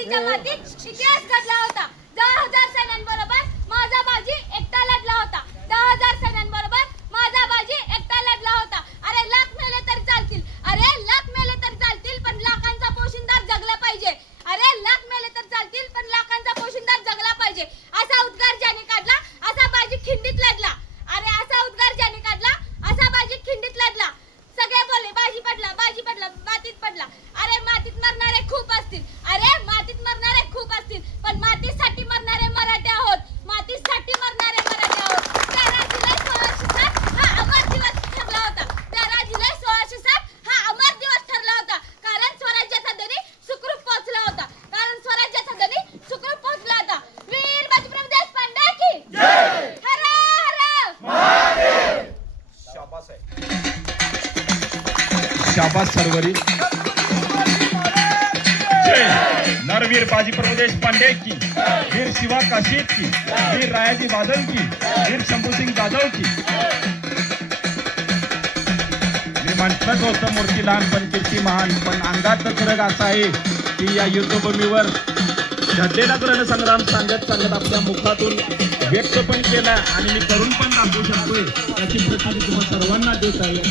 खिंडीच्या मातीत इतिहास घडला होता. 10,000 सैन्यांबरोबर माझा बाजी एकटा लढला होता. 10,000 सैन्यांबरोबर माझा बाजी एकटा लढला होता. अरे लाख मेले तरी चालतील, अरे लाख मेले तरी चालतील, पण लाखांचा पोशिंदार जगला पाहिजे. अरे लाख मेले तर चालतील, पण लाखांचा पोशिंदार जगला पाहिजे. असा उद्गार ज्याने काढला असा बाजी खिंडीत लढला. अरे असा उद्गार ज्याने काढला असा बाजी खिंडीत लढला. सगळे बोलले बाजी पडला, बाजी पडला, मातीत पडला. अरे मातीत मरणारे खूप असतील, अरे मातीत मरणारे खूप असतील, पण मातीसाठी मरणारे मराठे आहोत. मातीसाठी मरणारे मराठे आहोत. 13 जुलै 1607 हा अमर दिवस ठरला होता. 13 जुलै 1607 हा अमर दिवस ठरला होता. कारण स्वराज्याचा धनी सुखरूप पोहोचला होता. कारण स्वराज्याचा धनी सुखरूप पोहोचला होता. वीर बाजीप्रभू देशपांडे की जय. हर हर महादेव. शाबास आहे. शाबास सरवरी. नरवीर बाजीप्रभू देशपांडे की, वीर शिवा काशीद की, वीर रायाजी बादल की, वीर शंभूसिंग जाधव की. मी म्हटलंच होतं मूर्ती लहान पण कीर्ती महान, पण अंगातच रग असा आहे की या युद्धभूमीवर घडलेला रणसंग्राम सांगत आपल्या मुखातून व्यक्त पण केला आणि मी करून पण दाखवू शकतोय. त्याची प्रसिद्धी तुम्हाला सर्वांना देत आहे.